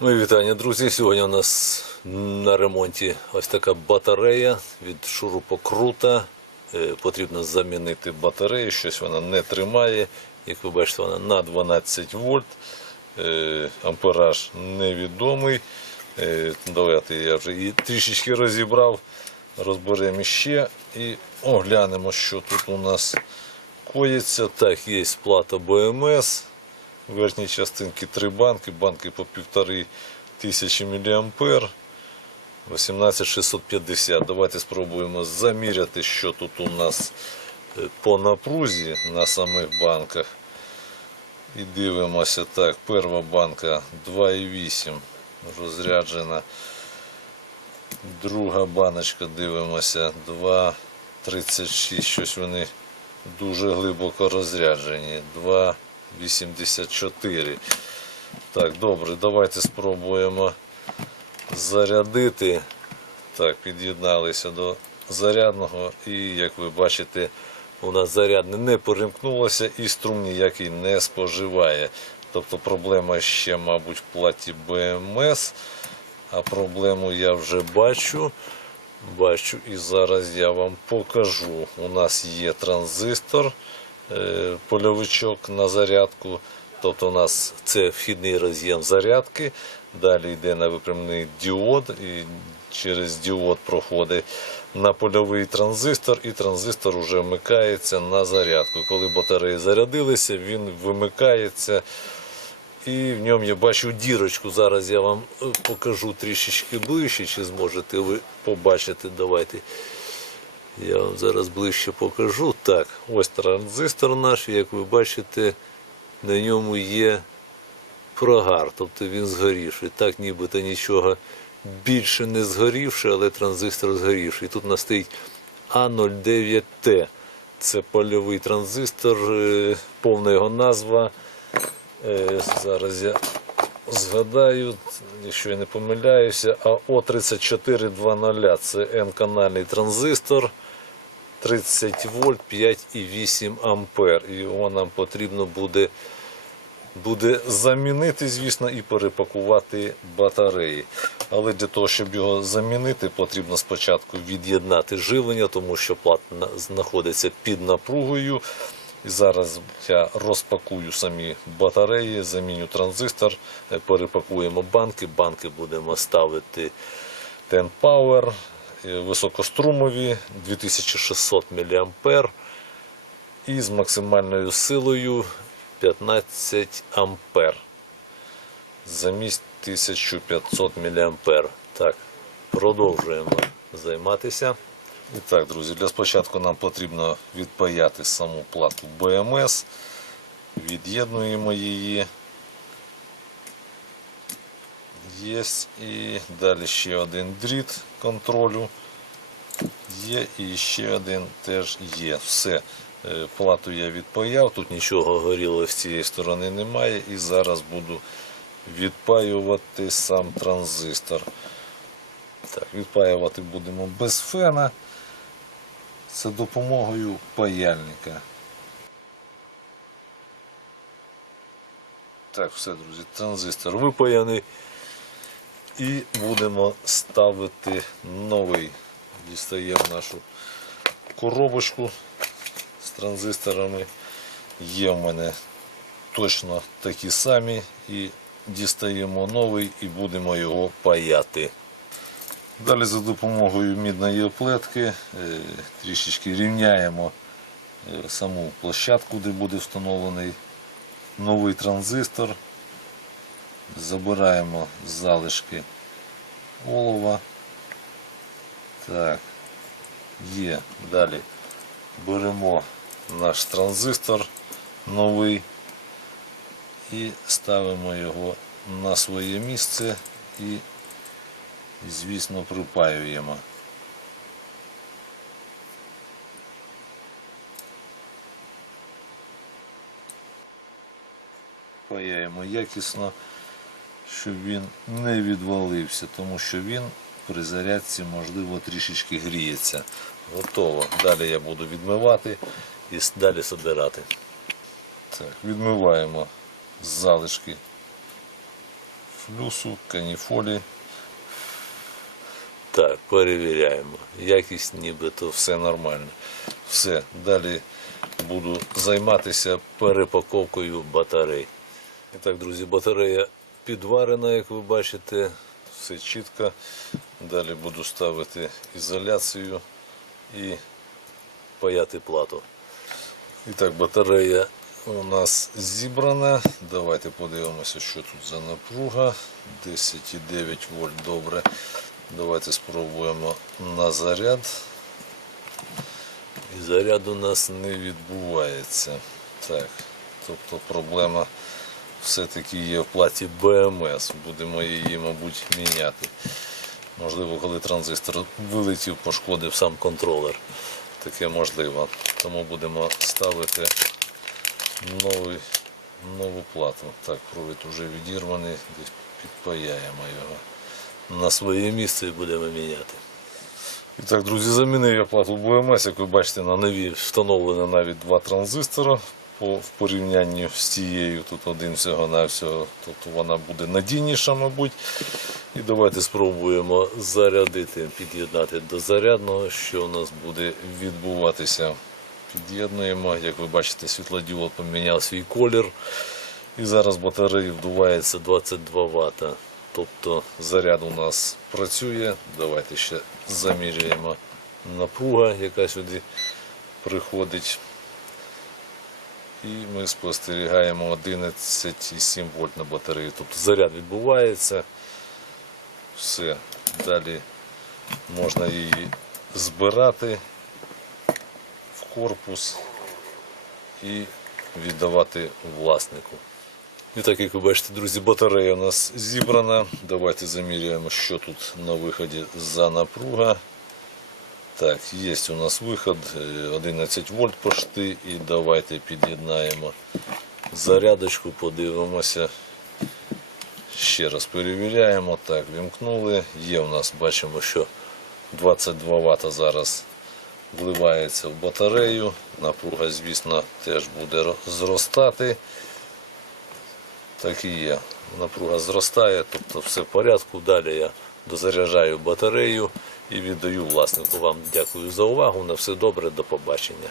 Мої вітання, друзі. Сьогодні у нас на ремонті ось така батарея від шурупокрута. Е, Потрібно замінити батарею, щось вона не тримає. Як ви бачите, вона на 12 вольт. Е, Ампераж невідомий. Е, Давайте я вже її трішечки розібрав. Розберемо ще і оглянемо, що тут у нас коїться. Так, є плата БМС. Верхні частинки три банки, банки по півтори тисячі мА. 18650. Давайте спробуємо заміряти, що тут у нас е, по напрузі на самих банках. І дивимося так. Перша банка 2,8 розряджена. Друга баночка дивимося 2,36. Щось вони дуже глибоко розряджені. 2,84. Так, добре, давайте спробуємо зарядити. Так, під'єдналися до зарядного і, як ви бачите, у нас зарядне не перемкнулося і струм ніякий не споживає. Тобто проблема ще, мабуть, в платі БМС, а проблему я вже бачу. Бачу і зараз я вам покажу. У нас є транзистор, польовичок на зарядку. Тобто у нас це вхідний роз'єм зарядки. Далі йде на випрямний діод, і через діод проходить на польовий транзистор, і транзистор вже вмикається на зарядку. Коли батареї зарядилися, він вимикається. І в ньому я бачу дірочку. Зараз я вам е, покажу трішечки ближче, чи зможете ви побачити. Давайте я вам зараз ближче покажу. Так, ось транзистор наш, як ви бачите, на ньому є прогар, тобто він згорівший. Так нібито нічого більше не згорівши, але транзистор згорівший. Тут у нас стоїть А09Т. Це польовий транзистор, е, повна його назва. Е, Зараз я згадаю, якщо я не помиляюся, АО3420 це N-канальний транзистор. 30 вольт 5,8 ампер. Його нам потрібно буде, буде замінити, звісно, і перепакувати батареї. Але для того, щоб його замінити, потрібно спочатку від'єднати живлення, тому що плата на- знаходиться під напругою. І зараз я розпакую самі батареї, заміню транзистор, перепакуємо банки. Банки будемо ставити Ten Power, високострумові 2600 мА і з максимальною силою 15 А. Замість 1500 мА. Так, продовжуємо займатися. І так, друзі, для спочатку нам потрібно відпаяти саму плату БМС. Від'єднуємо її. Є. І далі ще один дріт контролю. Є і ще один теж є. Все. Е, Плату я відпаяв, тут нічого горілого з цієї сторони немає. І зараз буду відпаювати сам транзистор. Так, відпаювати будемо без фена. Це допомогою паяльника. Так, все, друзі, транзистор випаяний. І будемо ставити новий. Дістаємо нашу коробочку з транзисторами. Є в мене точно такі самі. І дістаємо новий і будемо його паяти. Далі за допомогою мідної оплетки е, трішечки рівняємо е, саму площадку, де буде встановлений новий транзистор. Забираємо залишки олова. Так, є. Далі беремо наш транзистор новий і ставимо його на своє місце і звісно, припаюємо. Паяємо якісно, щоб він не відвалився, тому що він при зарядці, можливо, трішечки гріється. Готово. Далі я буду відмивати і далі собирати. Так, відмиваємо залишки флюсу, каніфолі. Так, перевіряємо. Якість нібито все нормально. Все, далі буду займатися перепаковкою батарей. І так, друзі, батарея підварена, як ви бачите, все чітко. Далі буду ставити ізоляцію і паяти плату. І так, батарея у нас зібрана. Давайте подивимося, що тут за напруга. 10,9 вольт, добре. Давайте спробуємо на заряд. І заряд у нас не відбувається. Так, тобто проблема все-таки є в платі БМС. Будемо її, мабуть, міняти. Можливо, коли транзистор вилетів, пошкодив сам контролер. Таке можливо. Тому будемо ставити новий, нову плату. Так, провід вже відірваний, десь підпаяємо його на своє місце і будемо міняти. І так, друзі, замінив я плату БМС, як ви бачите, на нові встановлено навіть два транзистора по, в порівнянні з цією. Тут один всього на всього, тобто вона буде надійніша, мабуть. І давайте спробуємо зарядити, під'єднати до зарядного, що у нас буде відбуватися. Під'єднуємо, як ви бачите, світлодіод поміняв свій колір. І зараз батареї вдувається 22 Вт. Тобто заряд у нас працює. Давайте ще заміряємо напруга, яка сюди приходить. І ми спостерігаємо 11,7 вольт на батареї. Тобто заряд відбувається. Все. Далі можна її збирати в корпус і віддавати власнику. І так, як ви бачите, друзі, батарея у нас зібрана. Давайте заміряємо, що тут на виході за напруга. Так, є у нас виход е, 11 вольт пошти. І давайте під'єднаємо зарядочку, подивимося. Ще раз перевіряємо. Так, вімкнули. Є у нас, бачимо, що 22 Вт зараз вливається в батарею. Напруга, звісно, теж буде зростати. Так і є. Напруга зростає, тобто все в порядку. Далі я дозаряджаю батарею і віддаю власнику. Вам дякую за увагу. На все добре, до побачення.